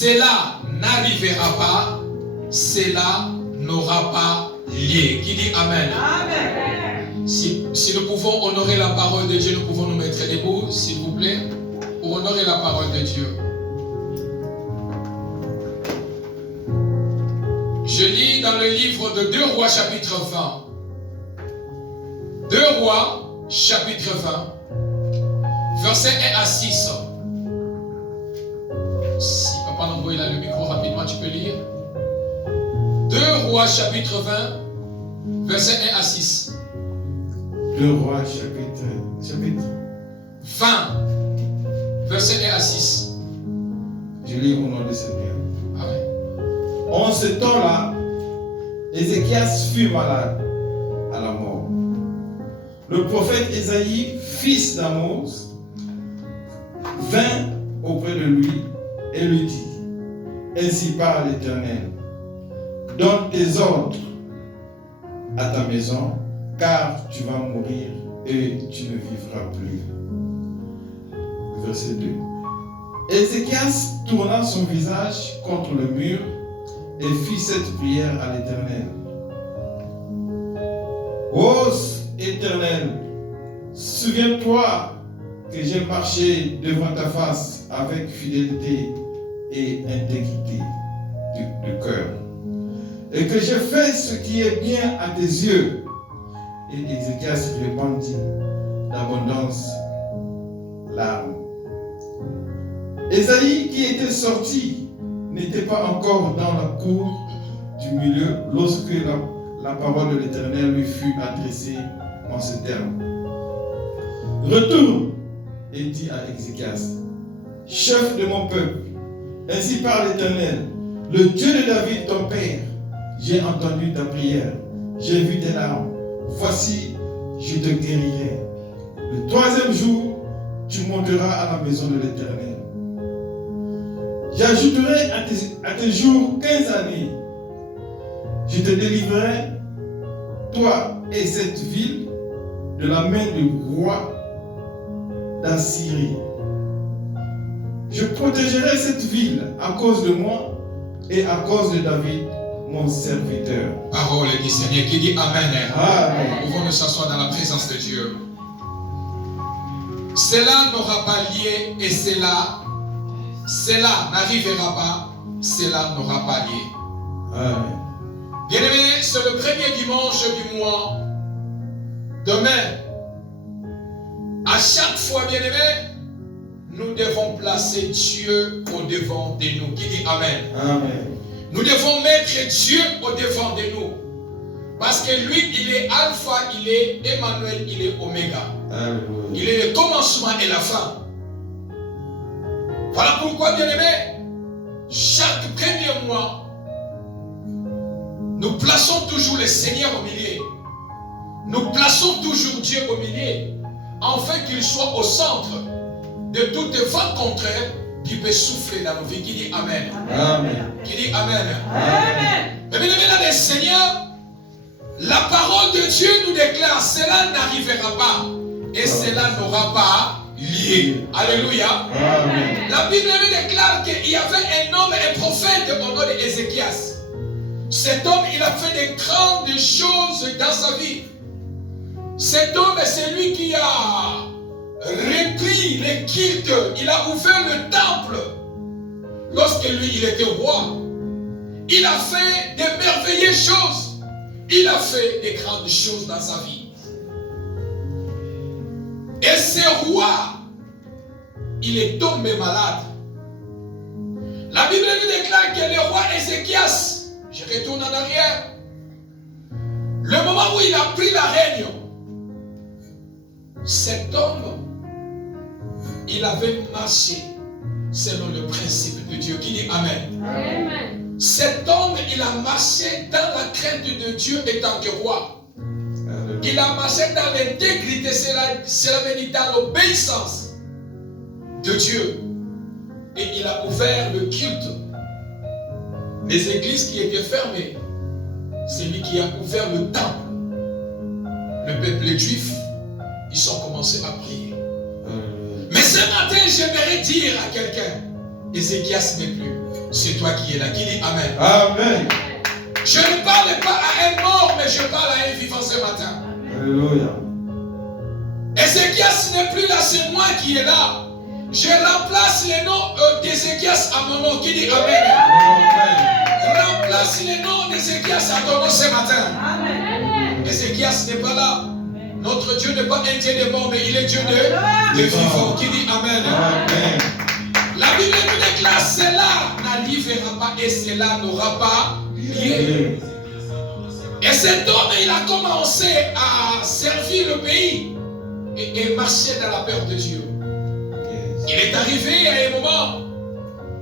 cela n'arrivera pas, cela n'aura pas lieu. Qui dit Amen? Amen. Si nous pouvons honorer la parole de Dieu, nous pouvons nous mettre debout, s'il vous plaît, pour honorer la parole de Dieu. Je lis dans le livre de 2 Rois chapitre 20. 2 Rois chapitre 20, versets 1 à 6. Si Papa Nambo il a le micro rapidement, tu peux lire. 2 Rois chapitre 20, versets 1 à 6. 2 Rois chapitre 20, versets 1 à 6. Je lis au nom du Seigneur. Amen. En ce temps-là, Ézéchias fut malade à la mort. Le prophète Ésaïe, fils d'Amos, vint auprès de lui et lui dit: Ainsi parle l'Éternel, donne tes ordres à ta maison, car tu vas mourir et tu ne vivras plus. Verset 2. Ézéchias tourna son visage contre le mur et fit cette prière à l'Éternel. Ô Éternel, souviens-toi que j'ai marché devant ta face avec fidélité et intégrité de cœur, et que j'ai fait ce qui est bien à tes yeux. Et Ézéchias répandit d'abondance larmes. Ésaïe, qui était sorti, n'était pas encore dans la cour du milieu lorsque la parole de l'Éternel lui fut adressée en ces termes. Retourne et dis à Ézéchias, chef de mon peuple, ainsi parle l'Éternel, le Dieu de David ton père, j'ai entendu ta prière, j'ai vu tes larmes, voici, je te guérirai. Le 3e jour, tu monteras à la maison de l'Éternel. J'ajouterai à tes jours 15 années. Je te délivrerai, toi et cette ville, de la main du roi d'Assyrie. Je protégerai cette ville à cause de moi et à cause de David, mon serviteur. Parole du Seigneur qui dit Amen. Amen. Nous pouvons nous asseoir dans la présence de Dieu. Cela n'aura pas lieu et cela n'arrivera pas, cela n'aura pas lieu. Amen. Bien-aimés, c'est le premier dimanche du mois. Demain, à chaque fois, bien-aimés, nous devons placer Dieu au devant de nous. Qui dit Amen? Amen. Nous devons mettre Dieu au devant de nous. Parce que lui, il est Alpha, il est Emmanuel, il est Oméga. Alléluia. Il est le commencement et la fin. Voilà pourquoi, bien-aimés, chaque premier mois, nous plaçons toujours le Seigneur au milieu. Nous plaçons toujours Dieu au milieu, afin qu'il soit au centre de toute vent contraire qui peut souffler dans nos vies. Qui dit Amen? Amen. Qui dit Amen? Amen. Mais bien aimé dans le Seigneur, la parole de Dieu nous déclare, cela n'arrivera pas et cela n'aura pas lieu. Alléluia. Amen. La Bible nous déclare qu'il y avait un homme, un prophète au nom d'Ézéchias. Cet homme, il a fait de grandes choses dans sa vie. Cet homme, c'est lui qui a repris les cultes. Il a ouvert le temple. Lorsque lui, il était roi, il a fait de merveilleuses choses. Il a fait de grandes choses dans sa vie. Et ce roi, il est tombé malade. La Bible nous déclare que le roi Ézéchias, je retourne en arrière, le moment où il a pris la règne, cet homme, il avait marché selon le principe de Dieu. Qui dit Amen? Amen. Cet homme, il a marché dans la crainte de Dieu étant que roi. Il a marché dans l'intégrité, cela veut dire dans l'obéissance de Dieu. Et il a ouvert le culte. Les églises qui étaient fermées, c'est lui qui a ouvert le temple. Le peuple juif, ils ont commencé à prier. Mais ce matin, j'aimerais dire à quelqu'un, Ézéchias n'est plus. toi qui es là. Qui dit Amen. Amen. Je ne parle pas à un mort, mais je parle à un vivant ce matin. Alléluia. Ézéchias n'est plus là, c'est moi qui est là. Je remplace les noms d'Ézéchias à mon nom. Qui dit Amen. Amen. Remplace les noms d'Ézéchias à ton nom ce matin. Amen. Ézéchias n'est pas là. Notre Dieu n'est pas un Dieu de mort, mais il est Dieu de vivant. Qui dit Amen. Amen. La Bible nous déclare cela n'arrivera pas et cela n'aura pas lieu. Et cet homme, il a commencé à servir le pays et marcher dans la peur de Dieu. Il est arrivé à un moment,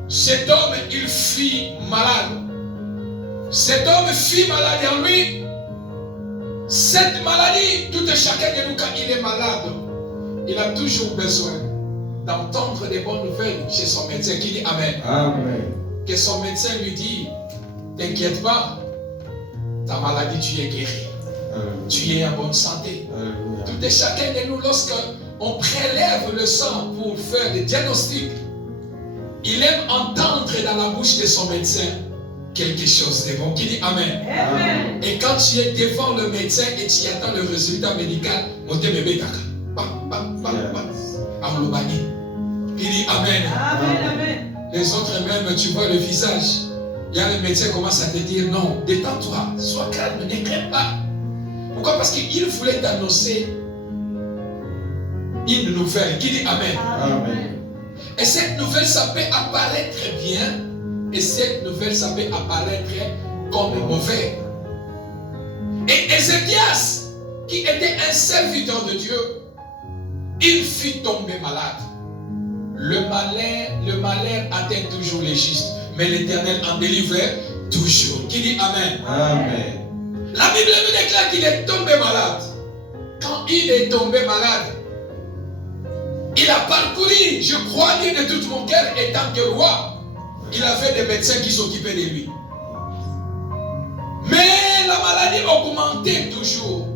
cet homme, il fut malade. Cet homme fut malade en lui. Cette maladie, tout et chacun de nous, quand il est malade, il a toujours besoin d'entendre des bonnes nouvelles chez son médecin qui dit Amen. Amen. Que son médecin lui dit, t'inquiète pas, ta maladie, tu es guéri. Tu es en bonne santé. Alléluia. Tout et chacun de nous, lorsqu'on prélève le sang pour faire des diagnostics, il aime entendre dans la bouche de son médecin quelque chose de bon. Qui dit Amen. Amen. Et quand tu es devant le médecin et tu attends le résultat médical, monte bébé taka. Amlobani. Qui dit Amen. Amen. Amen. Les autres même, tu vois le visage. Il y a le médecin qui commence à te dire non, détends-toi, sois calme, ne crains pas. Pourquoi? Parce qu'il voulait t'annoncer une nouvelle. Qui dit Amen. Amen. Et cette nouvelle, ça peut apparaître bien. Et cette nouvelle, ça peut apparaître comme mauvais. Et Ézéchias, qui était un serviteur de Dieu, il fut tombé malade. Le malheur atteint toujours les justes, mais l'Éternel en délivre toujours. Qui dit Amen. Amen. La Bible nous déclare qu'il est tombé malade. Quand il est tombé malade, il a parcouru, je crois dire de tout mon cœur, étant que roi, il avait des médecins qui s'occupaient de lui. Mais la maladie augmentait toujours.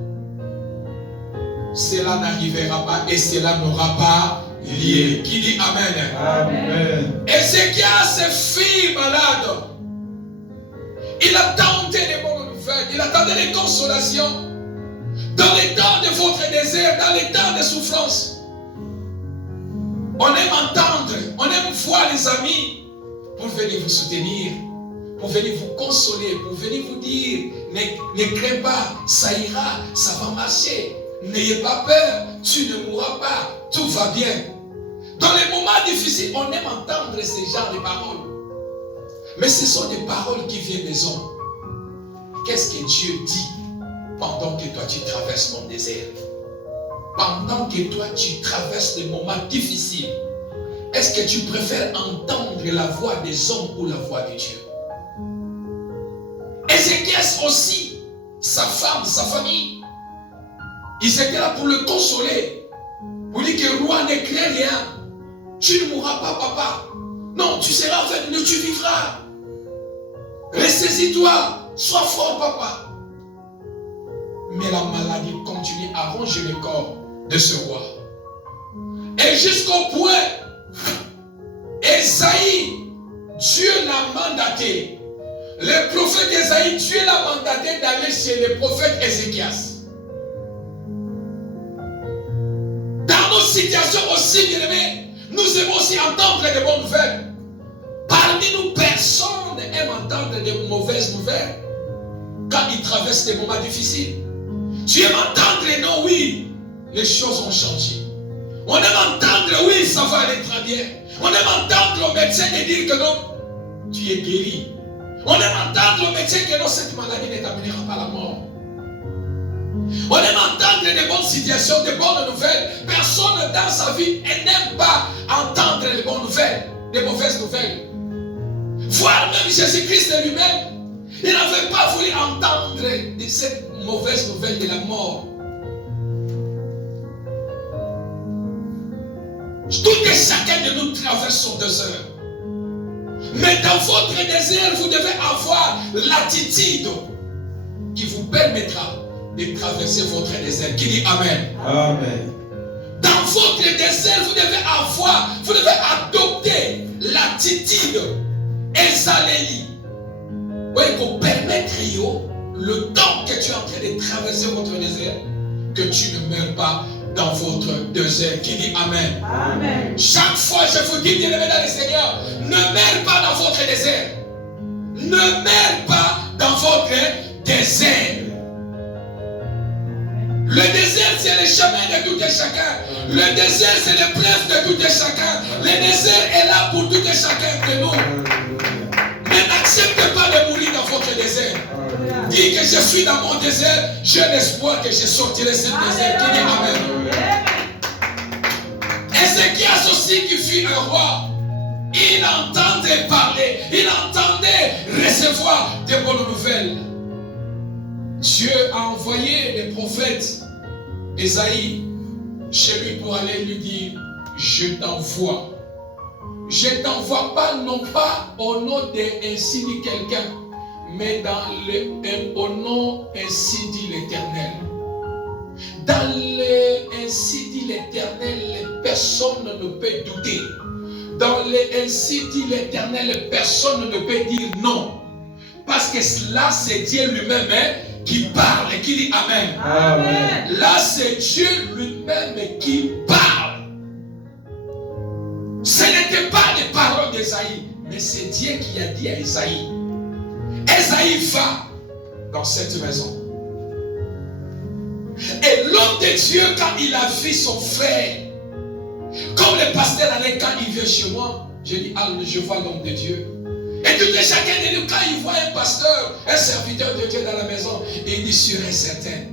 Cela n'arrivera pas et cela n'aura pas lieu. Qui dit Amen. Amen. Ézéchias fut malade. Il attendait des bonnes nouvelles. Il attendait des consolations. Dans les temps de votre désert, dans les temps de souffrance, on aime entendre, on aime voir les amis pour venir vous soutenir, pour venir vous consoler, pour venir vous dire, ne crains pas, ça ira, ça va marcher. N'ayez pas peur, tu ne mourras pas, tout va bien. Dans les moments difficiles, on aime entendre ces genres de paroles. Mais ce sont des paroles qui viennent des hommes. Qu'est-ce que Dieu dit pendant que toi tu traverses ton désert? Pendant que toi tu traverses des moments difficiles, est-ce que tu préfères entendre la voix des hommes ou la voix de Dieu? Ézéchias aussi, sa femme, sa famille, ils étaient là pour le consoler. Pour dire que roi ne crains rien. Tu ne mourras pas, papa. Non, tu seras venu, tu vivras. Ressaisis-toi, sois fort, papa. Mais la maladie continue à ronger le corps de ce roi. Et jusqu'au point, Esaïe, Dieu l'a mandaté. Le prophète Esaïe, Dieu l'a mandaté d'aller chez le prophète Ézéchias. Dans nos situations aussi, bien aimés, nous aimons aussi entendre des bonnes nouvelles. Parmi nous, personne n'aime entendre de mauvaises nouvelles quand il traverse des moments difficiles. Tu aimes entendre non, oui, les choses ont changé. On aime entendre oui, ça va aller très bien. On aime entendre au médecin de dire que non, tu es guéri. On aime entendre au médecin que non, cette maladie ne t'amènera pas à la mort. On aime entendre des bonnes situations, des bonnes nouvelles. Personne dans sa vie n'aime pas entendre les bonnes nouvelles, les mauvaises nouvelles. Voire même Jésus-Christ lui-même, il n'avait pas voulu entendre de cette mauvaise nouvelle de la mort. Tout et chacun de nous traverse son désert. Mais dans votre désert, vous devez avoir l'attitude qui vous permettra de traverser votre désert. Qui dit Amen. Amen. Dans votre désert, vous devez adopter l'attitude et ezaleli. Oui, qu'on permettre le temps que tu es en train de traverser votre désert, que tu ne meurs pas dans votre désert. Qui dit Amen? Amen. Chaque fois, je vous dis, bien-aimés dans le Seigneur, ne meurs pas dans votre désert. Ne meurs pas dans votre désert. Le désert, c'est le chemin de tout et chacun. Le désert, c'est l'épreuve de tout et chacun. Le désert est là pour tout et chacun de nous. Mais n'acceptez pas de mourir dans votre désert. Dis que je suis dans mon désert, j'ai l'espoir que je sortirai de ce désert. Qui dit Amen? Ézéchias aussi qui fut un roi, il entendait parler, il entendait recevoir des bonnes nouvelles. Dieu a envoyé les prophètes Ésaïe chez lui pour aller lui dire, je t'envoie. Je ne t'envoie pas, non pas au nom de ainsi dit quelqu'un, mais au nom ainsi dit l'Éternel. Dans le ainsi dit l'Éternel, personne ne peut douter. Dans le ainsi dit l'Éternel, personne ne peut dire non. Parce que là, c'est Dieu lui-même qui parle et qui dit Amen. Amen. Là, c'est Dieu lui-même qui parle. Ce n'était pas les paroles d'Ésaïe, mais c'est Dieu qui a dit à Ésaïe, Ésaïe va dans cette maison. Et l'homme de Dieu, quand il a vu son frère, comme le pasteur allait, quand il vient chez moi, je dis, ah, je vois l'homme de Dieu. Et tout et chacun de nous, quand il voit un pasteur, un serviteur de Dieu dans la maison, il dit sûr et certain,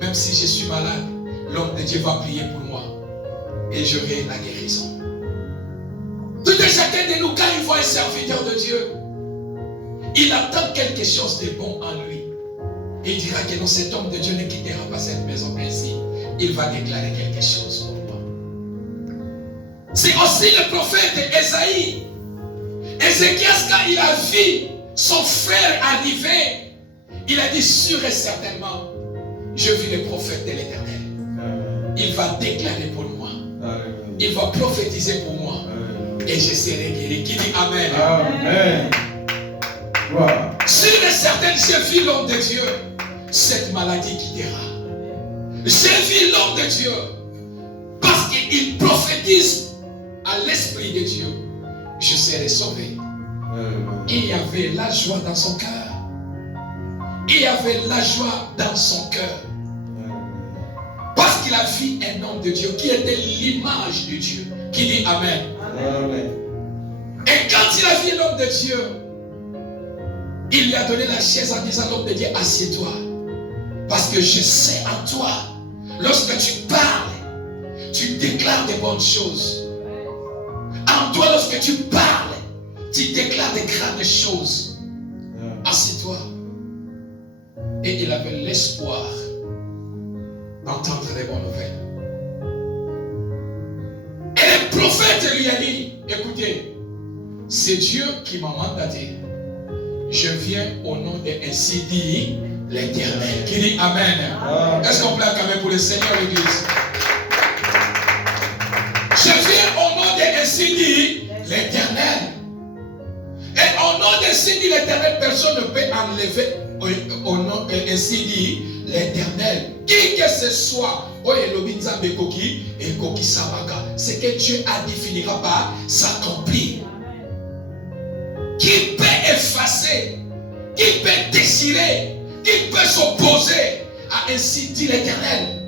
même si je suis malade, l'homme de Dieu va prier pour moi et j'aurai la guérison. Tout et chacun de nous, quand il voit un serviteur de Dieu, il attend quelque chose de bon en lui. Et il dira que non, cet homme de Dieu ne quittera pas cette maison ainsi. Il va déclarer quelque chose pour moi. C'est aussi le prophète Ésaïe. Ézéchias, quand il a vu son frère arriver, il a dit sûr et certainement, je vis le prophète de l'Éternel. Il va déclarer pour moi. Il va prophétiser pour moi. Et je serai guéri. Qui dit Amen? Amen. Wow. Sûr et certain, j'ai vu l'homme de Dieu. Cette maladie quittera. J'ai vu l'homme de Dieu. Parce qu'il prophétise à l'Esprit de Dieu. Je serai sauvé. Il y avait la joie dans son cœur. Il y avait la joie dans son cœur. Parce qu'il a vu un homme de Dieu qui était l'image de Dieu. Qui dit Amen. Amen. Et quand il a vu l'homme de Dieu, il lui a donné la chaise en disant, l'homme de Dieu, assieds-toi. Parce que je sais en toi, lorsque tu parles, tu déclares des bonnes choses. En toi, lorsque tu parles, tu déclares des grandes choses. Assieds-toi. Et il avait l'espoir d'entendre des bonnes nouvelles. Et le prophète lui a dit, écoutez, c'est Dieu qui m'a mandaté. Je viens au nom de ainsi dit l'Éternel. Qui dit Amen. Est-ce qu'on peut acclamer pour le Seigneur l'Église? Je viens au nom de ainsi dit l'Éternel. Et au nom d'Ainsi dit l'Éternel, personne ne peut enlever au nom d'Ainsi dit l'Éternel. Qui que ce soit, ce que Dieu a dit finira par s'accomplir. Qui peut effacer, qui peut déchirer, qui peut s'opposer à ainsi dit l'Éternel?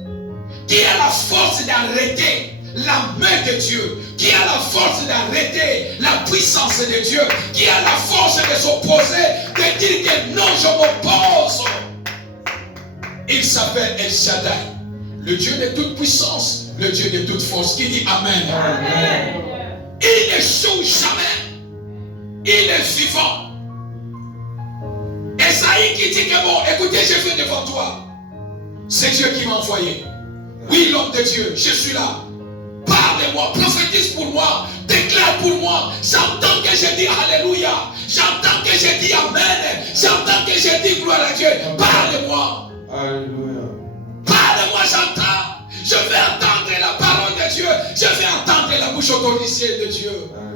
Qui a la force d'arrêter la main de Dieu, qui a la force d'arrêter la puissance de Dieu, qui a la force de s'opposer, de dire que non, je m'oppose. Il s'appelle El Shaddai, le Dieu de toute puissance, le Dieu de toute force. Qui dit Amen. Amen. Il n'échoue jamais. Il est vivant. Esaïe qui dit que bon, écoutez, je viens devant toi. C'est Dieu qui m'a envoyé. Oui, l'homme de Dieu, je suis là. Parle-moi, prophétise pour moi, déclare pour moi. J'entends que je dis Alléluia. J'entends que je dis Amen. J'entends que je dis gloire à Dieu. Parle-moi. Alléluia. Parle-moi, j'entends. Je vais entendre la parole de Dieu. Je vais entendre la bouche autorisée de Dieu. Alléluia.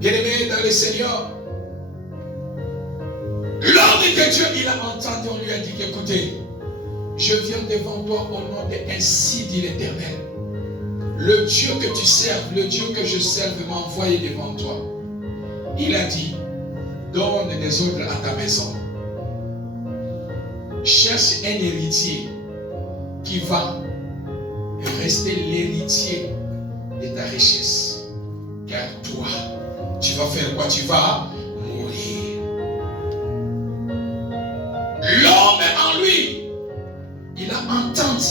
Bien-aimé dans le Seigneur, l'homme de Dieu, il a entendu, on lui a dit, écoutez, je viens devant toi au nom de ainsi dit l'Éternel. Le Dieu que tu serves, le Dieu que je serve m'a envoyé devant toi. Il a dit, donne des ordres à ta maison. Cherche un héritier qui va rester l'héritier de ta richesse. Car toi, tu vas faire quoi? Tu vas mourir. L'homme en lui, il a entendu.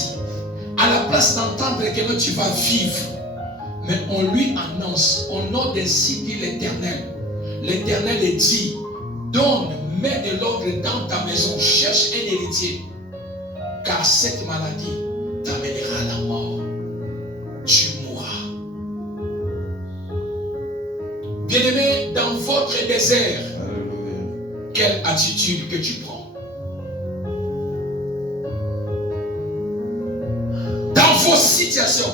À la place d'entendre que tu vas vivre, mais on lui annonce, au nom d'Ainsi dit l'Éternel. L'Éternel est dit, donne, mets de l'ordre dans ta maison, cherche un héritier, car cette maladie t'amènera à la mort. Tu mourras. Bien-aimé, dans votre désert, quelle attitude que tu prends? Dans vos situations,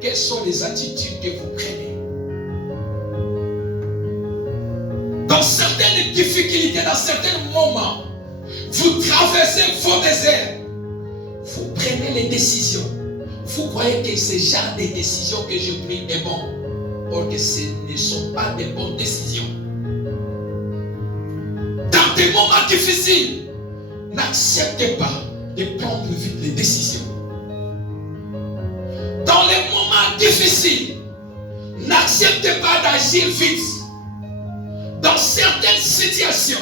quelles sont les attitudes que vous prenez? Dans certaines difficultés, dans certains moments, vous traversez vos déserts. Vous prenez les décisions. Vous croyez que ce genre de décisions que je pris est bon. Or que ce ne sont pas des bonnes décisions. Dans des moments difficiles, n'acceptez pas de prendre vite les décisions. Dans les moments difficiles, n'acceptez pas d'agir vite. Dans certaines situations,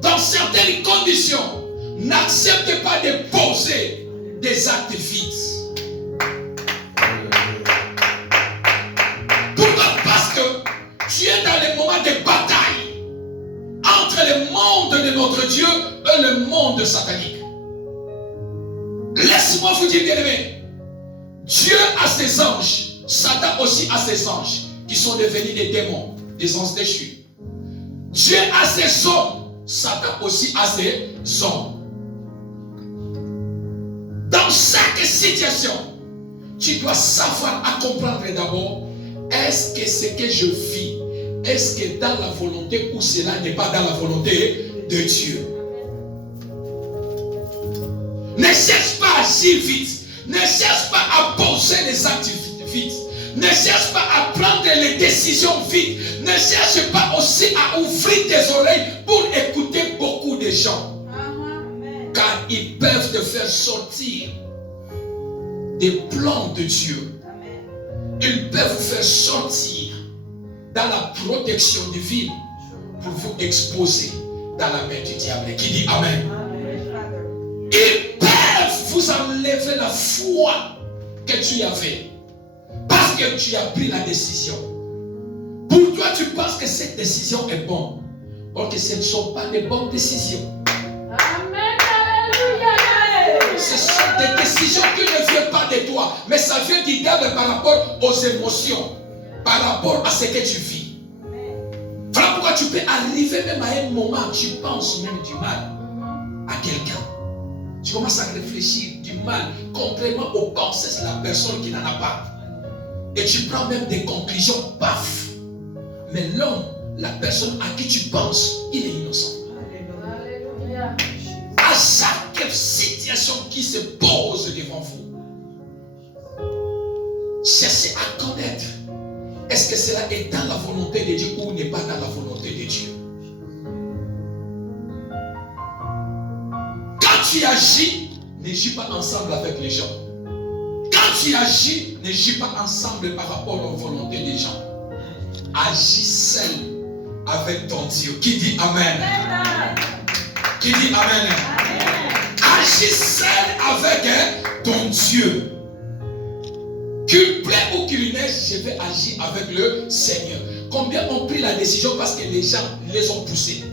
dans certaines conditions, n'acceptez pas de poser des actes vite. Pourquoi? Parce que tu es dans les moments de bataille entre le monde de notre Dieu et le monde satanique. Laisse-moi vous dire, bien-aimé, Dieu a ses anges, Satan aussi a ses anges, qui sont devenus des démons, des anges déchus. Dieu a ses hommes, Satan aussi a ses hommes. Dans chaque situation, tu dois savoir à comprendre d'abord, est-ce que ce que je vis, est-ce que dans la volonté ou cela n'est pas dans la volonté de Dieu? Ne cherche pas à agir vite, ne cherche pas à poser les actes vite. Ne cherche pas à prendre les décisions vite. Ne cherche pas aussi à ouvrir tes oreilles pour écouter beaucoup de gens. Amen. Car ils peuvent te faire sortir des plans de Dieu. Amen. Ils peuvent vous faire sortir dans la protection divine pour vous exposer dans la main du diable. Qui dit Amen. Amen. Ils peuvent vous enlever la foi que tu avais. Parce que tu as pris la décision. Pour toi, tu penses que cette décision est bonne. Or que ce ne sont pas des bonnes décisions. Amen. Alléluia. Ce sont des décisions qui ne viennent pas de toi. Mais ça vient du diable par rapport aux émotions. Par rapport à ce que tu vis. Voilà pourquoi tu peux arriver même à un moment où tu penses même du mal à quelqu'un. Tu commences à réfléchir du mal contrairement aux pensées de la personne qui n'en a pas. Et tu prends même des conclusions, paf. Mais l'homme, la personne à qui tu penses, il est innocent. Alléluia. À chaque situation qui se pose devant vous, cherchez à connaître. Est-ce que cela est dans la volonté de Dieu ou n'est pas dans la volonté de Dieu? Quand tu agis, n'agis pas ensemble avec les gens. Quand tu agis, n'agis pas ensemble par rapport aux volontés des gens. Agis seul avec ton Dieu. Qui dit Amen? Amen. Qui dit Amen? Amen. Agis seul avec ton Dieu. Qu'il plaît ou qu'il neige, je vais agir avec le Seigneur. Combien ont pris la décision parce que les gens les ont poussés?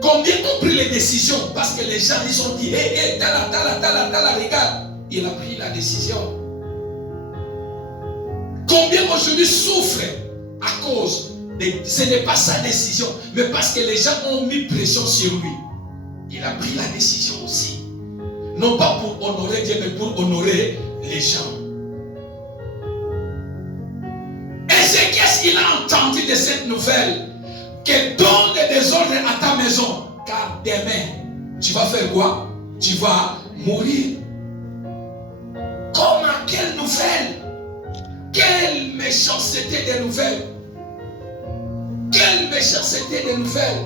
Combien ont pris les décisions parce que les gens les ont dit hé, tala, regarde. Il a pris la décision. Combien aujourd'hui souffrent à cause de... Ce n'est pas sa décision, mais parce que les gens ont mis pression sur lui. Il a pris la décision aussi. Non pas pour honorer Dieu, mais pour honorer les gens. Ézéchias, il a entendu de cette nouvelle, que donne des ordres à ta maison, car demain, tu vas faire quoi? Tu vas mourir. Comment? Quelle nouvelle? Quelle méchanceté des nouvelles! Quelle méchanceté des nouvelles!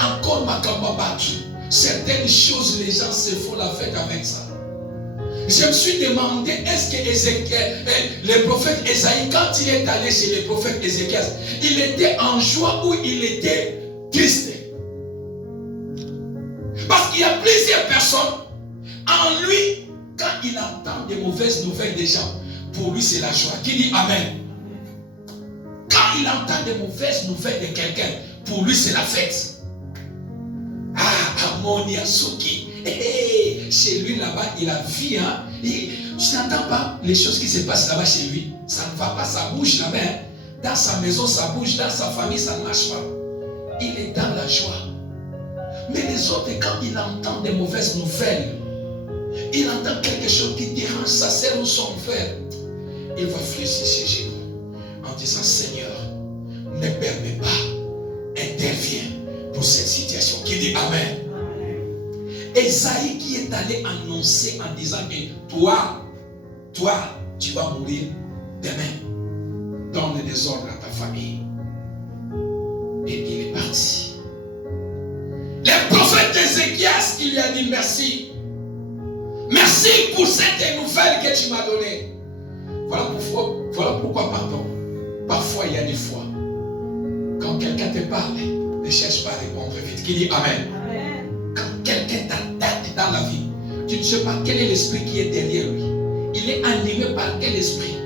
Encore ma battu. Certaines choses, les gens se font la fête avec ça. Je me suis demandé, est-ce que Ézéchiel, le prophète Esaïe, quand il est allé chez le prophète Ézéchiel, il était en joie ou il était triste? Parce qu'il y a plusieurs personnes, en lui, quand il entend des mauvaises nouvelles des gens, pour lui c'est la joie. Qui dit Amen? Quand il entend des mauvaises nouvelles de quelqu'un, pour lui c'est la fête. Ah, Amoni Asuki. Chez lui là-bas, il a vu, hein. Tu n'entends pas les choses qui se passent là-bas chez lui. Ça ne va pas, ça bouge là-bas. Hein. Dans sa maison, ça bouge. Dans sa famille, ça ne marche pas. Il est dans la joie. Mais les autres, quand il entend des mauvaises nouvelles, il entend quelque chose qui dérange sa sœur ou son frère, il va fléchir ses genoux en disant, Seigneur, ne permets pas, interviens pour cette situation. Qui dit Amen? Esaïe qui est allé annoncer en disant que toi, tu vas mourir demain. Donne des ordres à ta famille. Et il est parti. Le prophète Ézéchias, il lui a dit merci. Merci pour cette nouvelle que tu m'as donnée. Voilà pourquoi, pardon. Parfois, il y a des fois, quand quelqu'un te parle, ne cherche pas à répondre vite. Qui dit Amen? Amen. Quand quelqu'un t'attaque dans la vie, tu ne sais pas quel est l'esprit qui est derrière lui. Il est animé par quel esprit?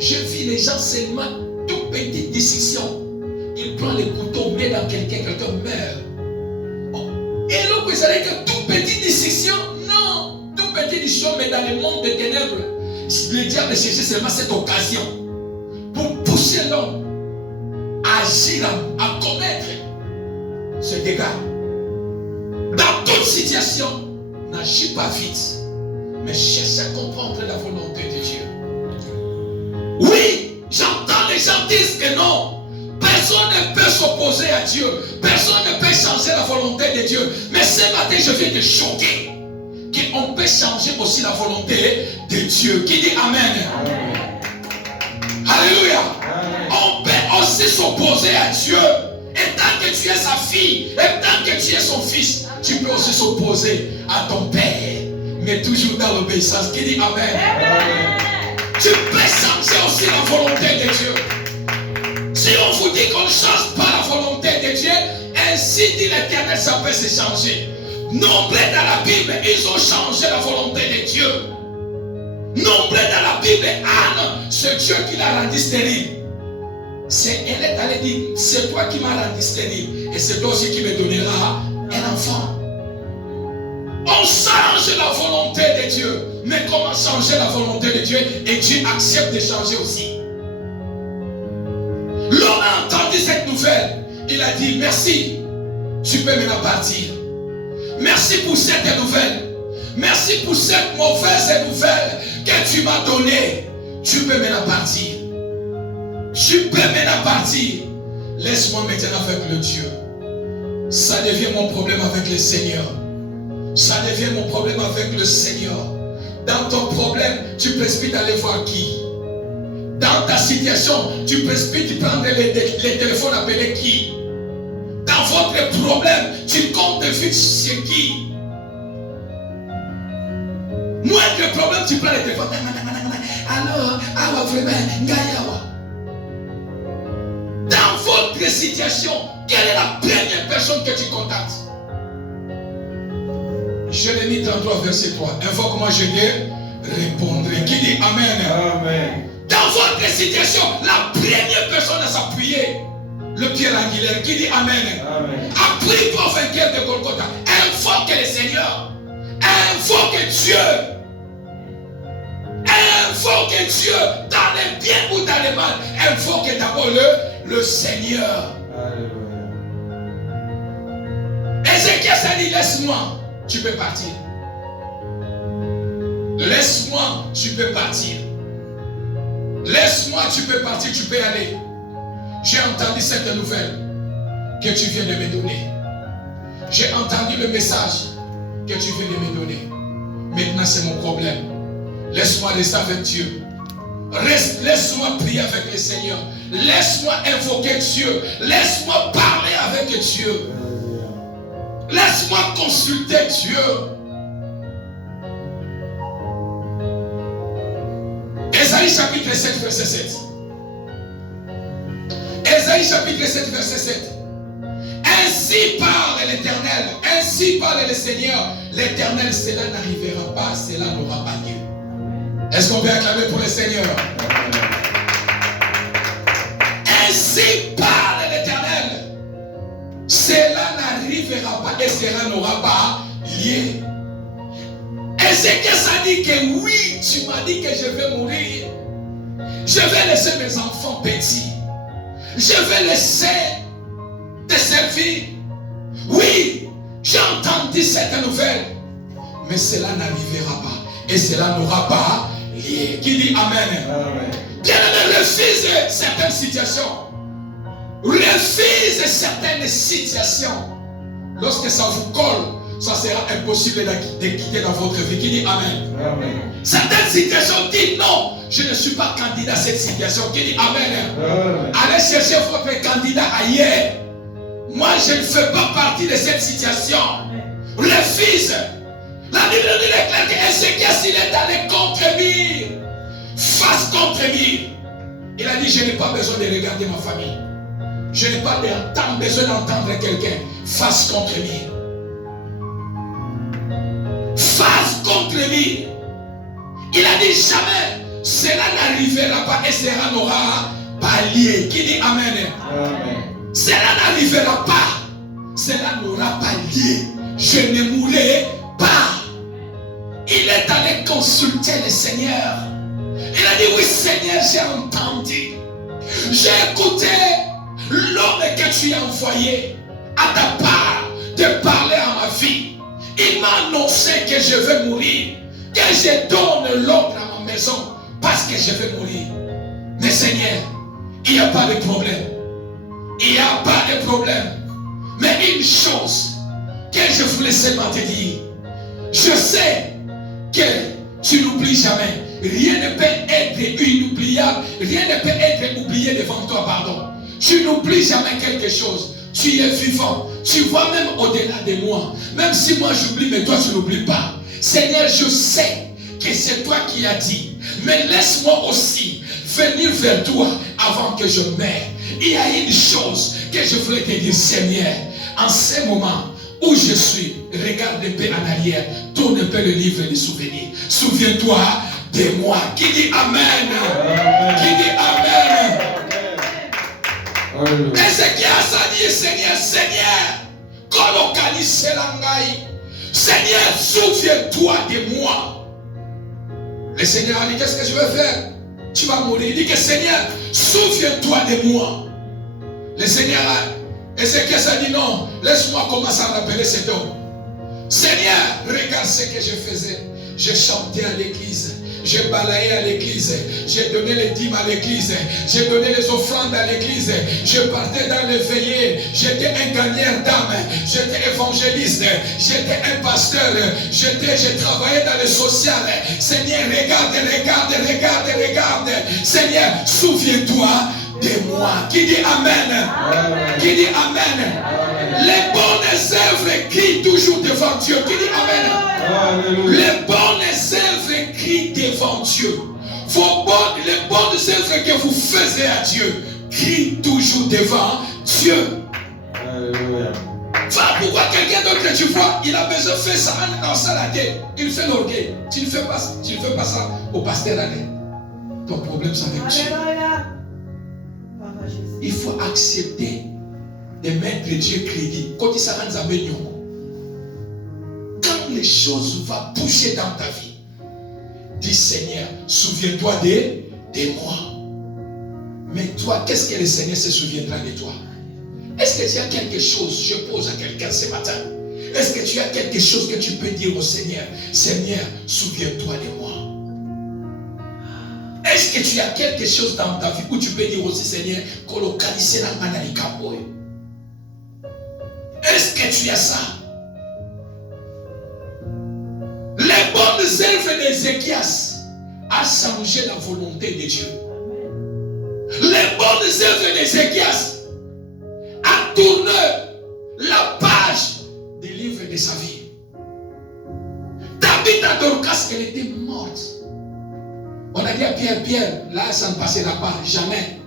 Je vis les gens seulement toute petite décision. Il prend le couteau, met dans quelqu'un meurt. Et l'autre, vous savez que toute petite décision, non, toute petite décision, mais dans le monde des ténèbres, le diable cherche seulement cette occasion pour pousser l'homme à agir, à commettre ce dégât. Dans toute situation, n'agis pas vite, mais cherche à comprendre la volonté de Dieu. Oui, j'entends les gens disent que non. Personne ne peut s'opposer à Dieu. Personne ne peut changer la volonté de Dieu. Mais ce matin, je viens te choquer qu'on peut changer aussi la volonté de Dieu. Qui dit Amen? Amen. Alléluia. Amen. On peut aussi s'opposer à Dieu. Et tant que tu es sa fille, et tant que tu es son fils, tu peux aussi s'opposer à ton père. Mais toujours dans l'obéissance. Qui dit Amen? Amen. Tu peux changer aussi la volonté de Dieu. Si on vous dit qu'on ne change pas la volonté de Dieu, ainsi dit l'Éternel, ça peut se changer. Nombreux dans la Bible, ils ont changé la volonté de Dieu. Nombreux dans la Bible, Anne, c'est Dieu qui l'a rendu stérile. Elle est allée dire, c'est toi qui m'as rendu stérile. Et c'est toi aussi qui me donnera un enfant. On change la volonté de Dieu. Mais comment changer la volonté de Dieu? Et Dieu accepte de changer aussi. L'homme a entendu cette nouvelle. Il a dit merci. Tu peux maintenant partir. Merci pour cette nouvelle. Merci pour cette mauvaise nouvelle que tu m'as donnée. Tu peux maintenant partir. Tu peux maintenant partir. Laisse-moi maintenant avec le Dieu. Ça devient mon problème avec le Seigneur. Ça devient mon problème avec le Seigneur. Dans ton problème, tu précipites d'aller voir qui? Dans ta situation, tu précipites de prendre les téléphones, appeler qui? Dans votre problème, tu comptes vite sur qui? Moindre problème, tu prends les téléphones. Alors, awa vraiment, ngayawa. Dans votre situation, quelle est la première personne que tu contactes? Jérémie 33, verset 3. Invoque-moi, je te répondrai. Qui dit Amen? Amen. Dans votre situation, la première personne à s'appuyer, le pierre angulaire, qui dit Amen. Amen. Appris pour vainqueur de Golgotha. Invoque le Seigneur. Invoque Dieu. Invoque Dieu dans les biens ou dans les mal. Invoque d'abord le Seigneur. Ézéchiel s'est dit, laisse-moi, tu peux partir. Laisse-moi, tu peux partir. Laisse-moi, tu peux partir, tu peux aller. J'ai entendu cette nouvelle que tu viens de me donner. J'ai entendu le message que tu viens de me donner. Maintenant, c'est mon problème. Laisse-moi rester avec Dieu. Laisse-moi prier avec le Seigneur. Laisse-moi invoquer Dieu. Laisse-moi parler avec Dieu. Laisse-moi consulter Dieu. Ésaïe chapitre 7, verset 7. Ésaïe chapitre 7, verset 7. Ainsi parle l'Éternel, ainsi parle le Seigneur. L'Éternel, cela n'arrivera pas, cela n'aura pas lieu. Est-ce qu'on peut acclamer pour le Seigneur? Ainsi parle l'Éternel, cela n'arrivera pas et cela n'aura pas lieu. Ézéchias a dit que oui, tu m'as dit que je vais mourir. Je vais laisser mes enfants petits. Je vais laisser te servir. Oui, j'ai entendu cette nouvelle. Mais cela n'arrivera pas. Et cela n'aura pas lieu. Qui dit Amen? Amen. Bien-aimé, refuse certaines situations. Refuse certaines situations. Lorsque ça vous colle, ça sera impossible de quitter dans votre vie. Qui dit Amen? Amen. Certaines situations disent non, je ne suis pas candidat à cette situation. Qui dit Amen? Amen. Allez chercher votre candidat ailleurs. Moi, je ne fais pas partie de cette situation. Refuse. La Bible nous dit clair que Ézéchias, il est allé contre mur. Face contre mur. Il a dit, je n'ai pas besoin de regarder ma famille. Je n'ai pas besoin d'entendre quelqu'un. Face contre mur. Face contre mur. Il a dit, jamais cela n'arrivera pas et cela n'aura pas lieu. Qui dit Amen? Amen. Cela n'arrivera pas. Cela n'aura pas lieu. Je ne mourrai pas. Il est allé consulter le Seigneur. Il a dit, oui Seigneur, j'ai entendu. J'ai écouté l'homme que tu as envoyé à ta part de parler à ma vie. Il m'a annoncé que je vais mourir. Que je donne l'ordre à ma maison parce que je vais mourir. Mais Seigneur, il n'y a pas de problème. Il n'y a pas de problème. Mais une chose que je voulais seulement te dire. Je sais que tu n'oublies jamais. Rien ne peut être inoubliable. Rien ne peut être oublié devant toi, pardon. Tu n'oublies jamais quelque chose. Tu es vivant. Tu vois même au-delà de moi. Même si moi j'oublie, mais toi tu n'oublies pas. Seigneur, je sais que c'est toi qui as dit. Mais laisse-moi aussi venir vers toi avant que je meure. Il y a une chose que je voulais te dire, Seigneur. En ce moment où je suis, regarde un peu en arrière, tourne un peu le livre des souvenirs. Souviens-toi de moi. Qui dit Amen? Amen. Qui dit Amen? Amen. Ézéchias a dit, Seigneur, Seigneur, souviens-toi de moi. Le Seigneur a dit, qu'est-ce que je vais faire? Tu vas mourir. Il dit que Seigneur, souviens-toi de moi. Le Seigneur a, Ézéchias a dit non, laisse-moi commencer à rappeler cet homme. Seigneur, regarde ce que je faisais. Je chantais à l'église. J'ai balayé à l'église. J'ai donné les dîmes à l'église. J'ai donné les offrandes à l'église. Je partais dans les veillées. J'étais un gagneur d'âme. J'étais évangéliste. J'étais un pasteur. Je travaillais dans le social. Seigneur, regarde. Seigneur, souviens-toi de moi. Qui dit Amen? Amen. Qui dit Amen? Amen. Les bonnes œuvres crient toujours devant Dieu. Qui dit Amen? Amen. Les bonnes œuvres crient devant Dieu. Les bonnes œuvres que vous faites à Dieu crient toujours devant Dieu. Alléluia. Enfin, pourquoi quelqu'un d'autre, tu vois, il a besoin de faire ça dans sa tête. Il fait l'orgueil. Tu ne fais pas ça au pasteur Alain. Ton problème, c'est avec Dieu. Il faut accepter de mettre Dieu crédit. Quand il s'arrête à Benyongo, quand les choses vont bouger dans ta vie, dis Seigneur, souviens-toi de moi. Mais toi, qu'est-ce que le Seigneur se souviendra de toi? Est-ce que tu as quelque chose? Je pose à quelqu'un ce matin. Est-ce que tu as quelque chose que tu peux dire au Seigneur? Seigneur, souviens-toi de moi. Est-ce Est-ce que tu as quelque chose dans ta vie où tu peux dire aussi, Seigneur, est-ce que tu as ça? Les bonnes œuvres d'Ézéchias a changé la volonté de Dieu. Les bonnes œuvres d'Ézéchias a tourné la page du livre de sa vie. Tabitha Dorcas, elle était morte. On a dit à Pierre, là ça ne passera pas, jamais.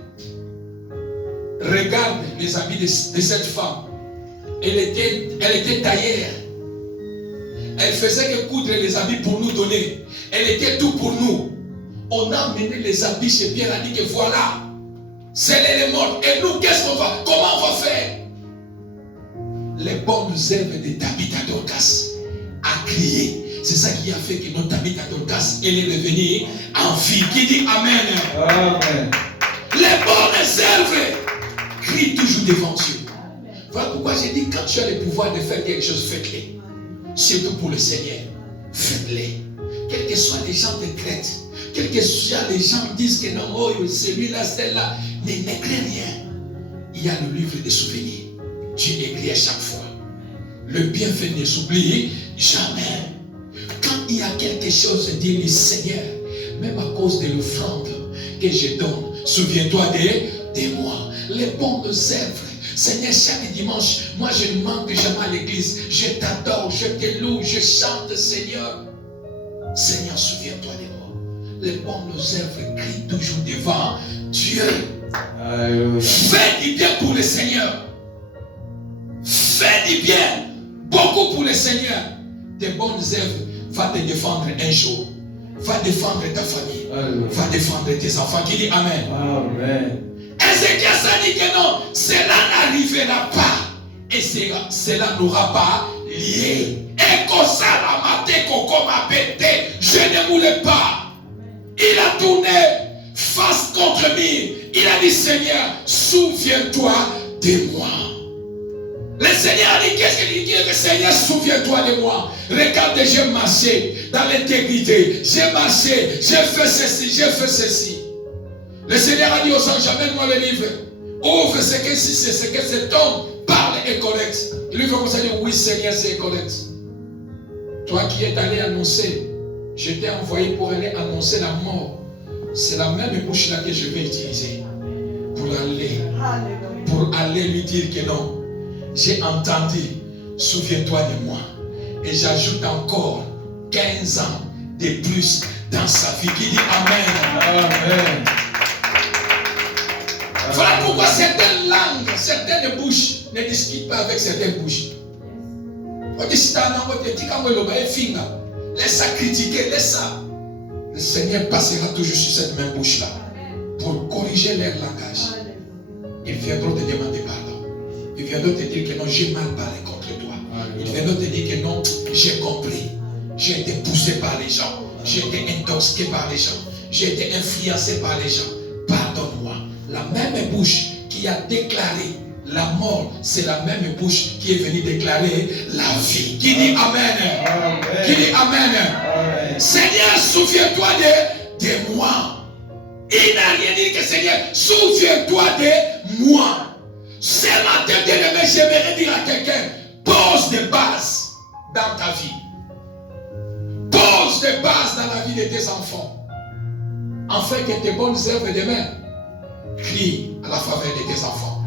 Regarde les habits de cette femme. Elle était taillère. Elle faisait que coudre les habits pour nous donner. Elle était tout pour nous. On a amené les habits chez Pierre, a dit que voilà, c'est l'élément. Et nous, qu'est-ce qu'on va, comment on va faire? Les bonnes œuvres de Tabitha Dorcas a crié. C'est ça qui a fait que notre Tabitha Dorcas, elle est revenue en vie. Qui dit Amen? Amen. Les bonnes œuvres crient toujours devant Dieu. Voilà pourquoi j'ai dit, quand tu as le pouvoir de faire quelque chose, faites-les. Surtout pour le Seigneur, faites-les. Quels que soient les gens de Crète, quels que soient les gens qui disent que non, oh, celui-là, celle-là, n'écris rien. Il y a le livre des souvenirs. Tu écris à chaque fois. Le bienfait ne s'oublie jamais. Quand il y a quelque chose, dis-lui, Seigneur, même à cause de l'offrande que je donne, souviens-toi de moi. Les bonnes œuvres. Seigneur, chaque dimanche, moi je ne manque jamais à l'église. Je t'adore, je te loue, je chante, Seigneur. Seigneur, souviens-toi de moi. Les bonnes œuvres crient toujours devant Dieu. Alléluia. Fais du bien pour le Seigneur. Fais du bien, beaucoup pour le Seigneur. Tes bonnes œuvres vont te défendre un jour. Va défendre ta famille. Alléluia. Va défendre tes enfants. Qui dit Amen. Amen. Ézéchias a dit que non, cela n'arrivera pas. Et cela n'aura pas lié. Et comme ça, la maté, comme a pété, je ne voulais pas. Il a tourné face contre moi. Il a dit, Seigneur, souviens-toi de moi. Le Seigneur a dit, qu'est-ce qu'il dit? Le Seigneur, souviens-toi de moi. Regarde, j'ai marché dans l'intégrité. J'ai marché, j'ai fait ceci, j'ai fait ceci. Le Seigneur a dit aux anges, amène-moi le livre. Ouvre ce que cet homme parle est correct. Il lui fait comme ça dire, oui Seigneur, c'est correct. Toi qui es allé annoncer, je t'ai envoyé pour aller annoncer la mort. C'est la même bouche là que je vais utiliser pour aller lui dire que non. J'ai entendu, souviens-toi de moi. Et j'ajoute encore 15 ans de plus dans sa vie. Qui dit Amen. Amen. Voilà pourquoi certaines langues, certaines bouches ne discutent pas avec certaines bouches. Laisse ça critiquer, laisse ça. Le Seigneur passera toujours sur cette même bouche-là pour corriger leur langage. Ils viendront te demander pardon. Ils viendront te dire que non, j'ai mal parlé contre toi. Ils viendront te dire que non, j'ai compris. J'ai été poussé par les gens. J'ai été intoxiqué par les gens. J'ai été influencé par les gens. Pardonne-moi. La même bouche qui a déclaré la mort, c'est la même bouche qui est venue déclarer la vie. Qui dit Amen. Amen. Qui dit Amen. Amen. Seigneur, souviens-toi de moi. Il n'a rien dit que Seigneur, souviens-toi de moi. Ce matin, bien-aimé, j'aimerais dire à quelqu'un, pose des bases dans ta vie. Pose des bases dans la vie de tes enfants. Afin que tes bonnes œuvres demain crient à la faveur de tes enfants.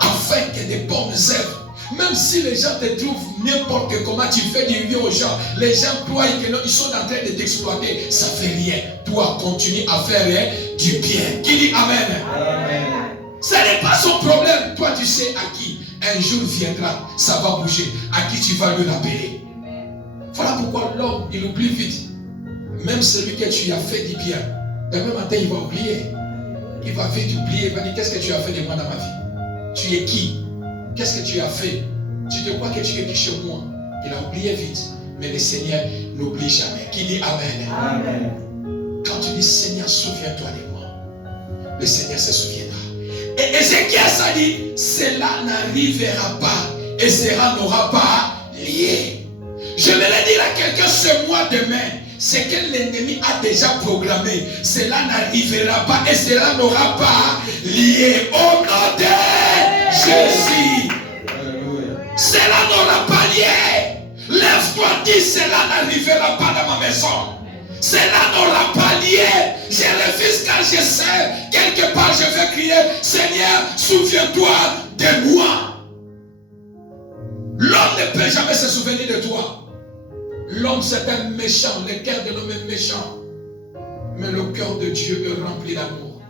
Afin que des bonnes œuvres, même si les gens te trouvent n'importe comment, tu fais du bien aux gens, les gens croient qu'ils sont en train de t'exploiter, ça ne fait rien. Toi, continue à faire du bien. Qui dit Amen. Amen. Ce n'est pas son problème. Toi, tu sais à qui un jour viendra, ça va bouger. À qui tu vas lui rappeler. Voilà pourquoi l'homme, il oublie vite. Même celui que tu as fait du bien, demain matin, il va oublier. Il va vite oublier. Il va dire, qu'est-ce que tu as fait de moi dans ma vie? Tu es qui? Qu'est-ce que tu as fait? Tu te crois que tu es qui chez moi? Il a oublié vite. Mais le Seigneur n'oublie jamais. Qui dit Amen. Amen. Quand tu dis Seigneur, souviens-toi de moi, le Seigneur se souviendra. Et Ézéchias a dit, cela n'arrivera pas et cela n'aura pas lié. Je vais le dire à quelqu'un ce mois demain, ce que l'ennemi a déjà programmé, cela n'arrivera pas et cela n'aura pas lié. Au nom de Jésus. Cela n'aura pas lié. Lève-toi, dis, cela n'arrivera pas dans ma maison. Cela n'aura pas lié. Je refuse quand je sais, quelque part je vais crier, Seigneur, souviens-toi de moi. L'homme ne peut jamais se souvenir de toi. L'homme c'est un méchant, le cœur de l'homme est méchant. Mais le cœur de Dieu est rempli d'amour.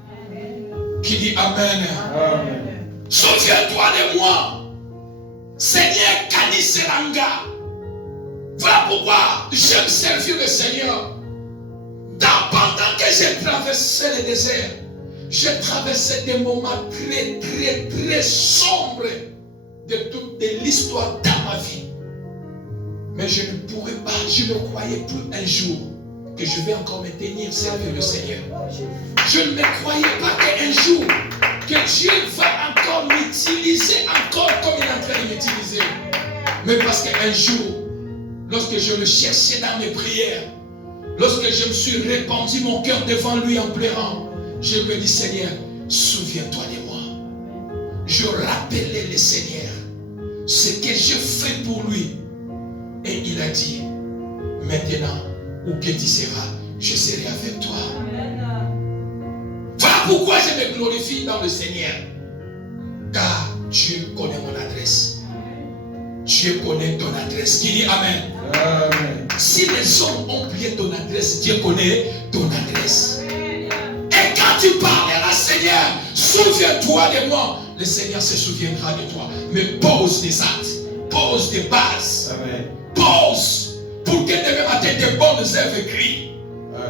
Qui dit Amen. Amen. Souviens-toi de moi. Seigneur Kani Seranga. Voilà pourquoi j'aime servir le Seigneur. Pendant que j'ai traversé le désert, j'ai traversé des moments très sombres de l'histoire dans ma vie. Mais je ne pourrais pas, je ne croyais plus un jour que je vais encore me tenir servir le Seigneur. Je ne me croyais pas qu'un jour, que Dieu va encore m'utiliser, encore comme il est en train de m'utiliser. Mais parce qu'un jour, lorsque je le cherchais dans mes prières, lorsque je me suis répandu mon cœur devant lui en pleurant, je lui ai dit, Seigneur, souviens-toi de moi. Je rappelais le Seigneur, ce que je fais pour lui. Et il a dit, maintenant, où que tu seras, je serai avec toi. Voilà pourquoi je me glorifie dans le Seigneur. Car Dieu connaît mon adresse. Dieu connaît ton adresse. Qui dit Amen. Amen. Si les hommes ont oublié ton adresse, Dieu connaît ton adresse. Et quand tu parleras, Seigneur, souviens-toi de moi. Le Seigneur se souviendra de toi. Mais pose des actes, pose des bases. Amen. Pose pour que demain matin des bonnes œuvres crient.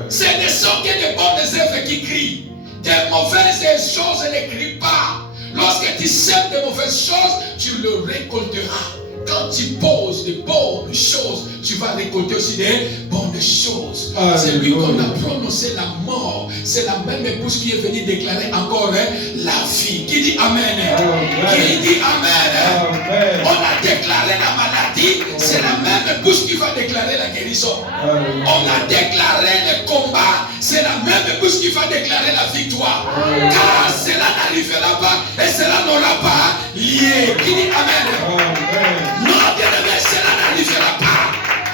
Ce ne sont que des bonnes œuvres qui crient. Des mauvaises choses ne crient pas. Lorsque tu sèmes de mauvaises choses, tu le récolteras. Quand tu poses de bonnes choses, tu vas récolter aussi des bonnes choses. C'est lui qu'on a prononcé la mort. C'est la même bouche qui est venue déclarer encore la vie. Qui dit Amen. Qui dit Amen. On a déclaré la maladie. C'est la même bouche qui va déclarer la guérison. On a déclaré le combat. C'est la même bouche qui va déclarer la victoire. Car cela n'arrivera pas et cela n'aura pas lié. Qui dit Amen. Non, bien-aimé, cela n'arrivera pas.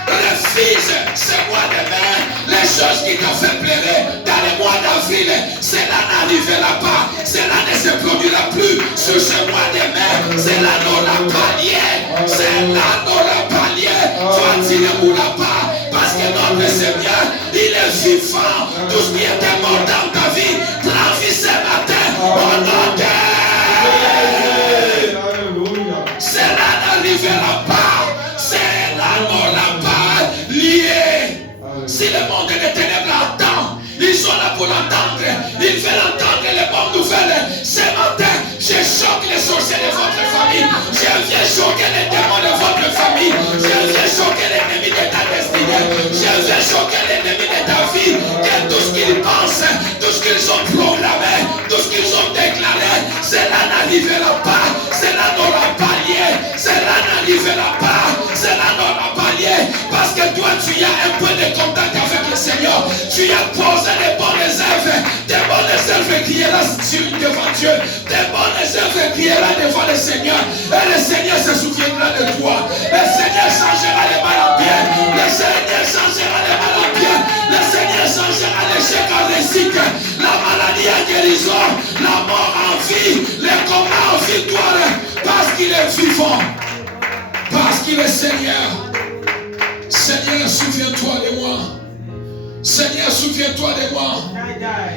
Refuse ce mois de mai, les choses qui t'ont fait pleurer dans le mois d'avril, cela n'arrivera pas. Cela ne se produira plus sur ce mois de mai. Cela n'aura pas lié. Cela n'aura pas lié. Toi, tu ne mourras pas. Parce que notre Seigneur, il est vivant. Tout ce qui était mort dans ta vie, travis ce matin au nom de cela n'arrivera pas. Cela n'aura pas lié. Si le monde des ténèbres attend, ils sont là pour l'entendre. Ils veulent entendre les bonnes nouvelles. Ce matin, je choque les sorciers de votre famille. Je viens choquer les démons de votre famille. Je viens choquer l'ennemi de ta destinée. Je viens choquer l'ennemi de ta vie. Que tout ce qu'ils pensent, tout ce qu'ils ont programmé, tout ce qu'ils ont déclaré, cela n'arrivera pas. Cela n'aura pas lié. Cela n'arrivera pas. Cela n'aura pas lié. Parce que toi, tu as un point de contact avec le Seigneur. Tu as posé les bonnes œuvres. Des bonnes œuvres crieront devant Dieu. Des bonnes œuvres crieront devant le Seigneur. Et le Seigneur se souviendra de toi. Le Seigneur changera les mal en bien. Le Seigneur changera les mal en bien. Le Seigneur changera l'échec en réussite. La maladie en guérison. La mort en vie. Les combats en victoire. Parce qu'il est vivant. Parce qu'il est Seigneur. Seigneur, souviens-toi de moi. Seigneur, souviens-toi de moi.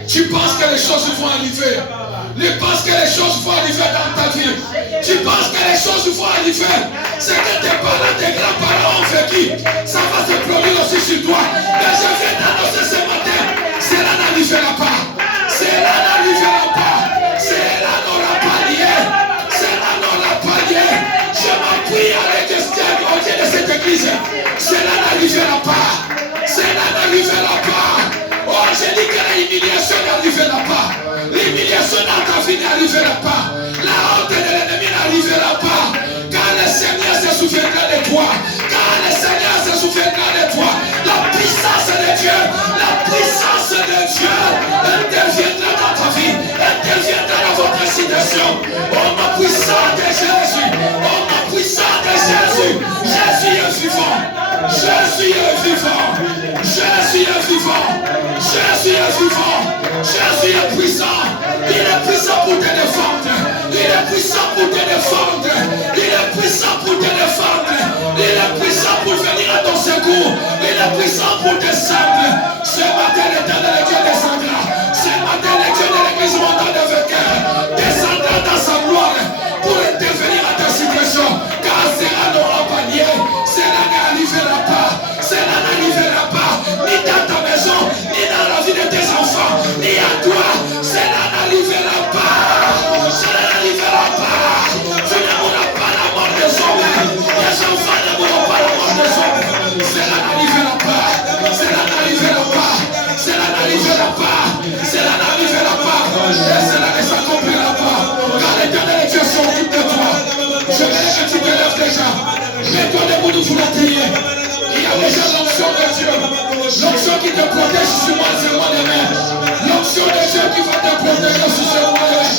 Tu penses que les choses vont arriver. Tu penses que les choses vont arriver dans ta vie. Tu penses que les choses vont arriver. C'est que tes parents, tes grands-parents ont vécu. Ça va se produire aussi sur toi. Mais je viens d'annoncer ce matin. Cela n'arrivera pas. Cela n'arrivera pas. Cela n'aura pas lié. Cela n'aura pas lié. Je m'appuie avec Esther au Dieu de cette église. Cela n'arrivera pas. Cela n'arrivera pas. Oh, j'ai dit que l'humiliation n'arrivera pas. L'humiliation dans ta vie n'arrivera pas. La honte de l'ennemi n'arrivera pas. Car le Seigneur se souviendra de toi. Car le Seigneur se souviendra de toi. La puissance de Dieu expression. Au nom puissant de Jésus. Au nom puissant de Jésus. Jésus est vivant. Jésus est vivant. Jésus est vivant. Jésus est vivant. Jésus est puissant. Il est puissant pour te défendre. Il est puissant pour te défendre. Il est puissant pour te défendre. Il est puissant pour venir à ton secours. Il est puissant pour descendre. Ce matin, l'Éternel Dieu descendra. Ce matin, le Dieu de l'Église montant de vainqueur descendra dans sa gloire pour intervenir à ta situation. Car cela n'aura pas lieu. Cela n'arrivera pas. Cela n'arrivera pas. Ni dans ta maison, ni dans la vie de tes enfants, ni à toi. Cela n'arrivera pas. Cela n'arrivera pas. Tu ne mourras pas la mort des hommes. Les enfants ne mourront pas la mort des hommes. Cela n'arrivera pas. Cela n'arrivera pas. Cela n'arrivera pas. Cela n'arrivera pas. Et cela ne s'accomplira pas. Car l'Éternel Dieu s'occupe de toi. Je veux que tu te lèves déjà. Mets-toi debout, nous voulons prier. Il y a déjà l'onction de Dieu. L'onction qui te protège sur moi, c'est moi de mer. L'onction de Dieu qui va te protéger sur ce moi de mer.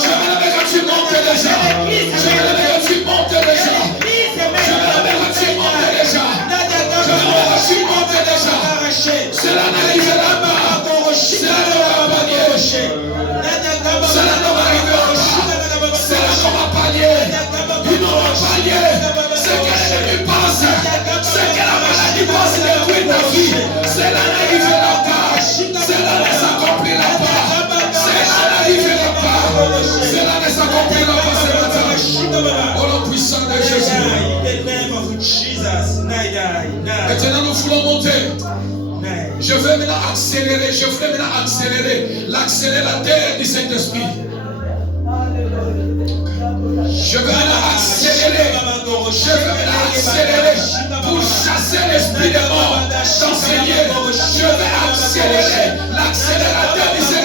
Je veux que tu montes déjà. Je veux que tu montes déjà. Je veux que tu montes déjà. Je veux que tu montes déjà. Cela n'arrivera pas. Cela n'aura pas lieu. Cela n'aura pas. Cela n'aura pas lieu. Il n'aura pas lieu. Ce que l'ennemi pense, ce que la maladie pense depuis ta vie, cela n'arrivera pas. Cela ne s'accomplira pas. Cela n'arrivera pas. Cela ne s'accomplira pas ce matin. Au nom puissant de Jésus. Maintenant nous voulons monter. Je veux maintenant accélérer. Je voulais maintenant accélérer l'accélérateur du Saint-Esprit. Je veux maintenant accélérer. Je veux maintenant accélérer pour chasser l'esprit de mort dans ces lieux. Je veux accélérer l'accélérateur du Saint-Esprit.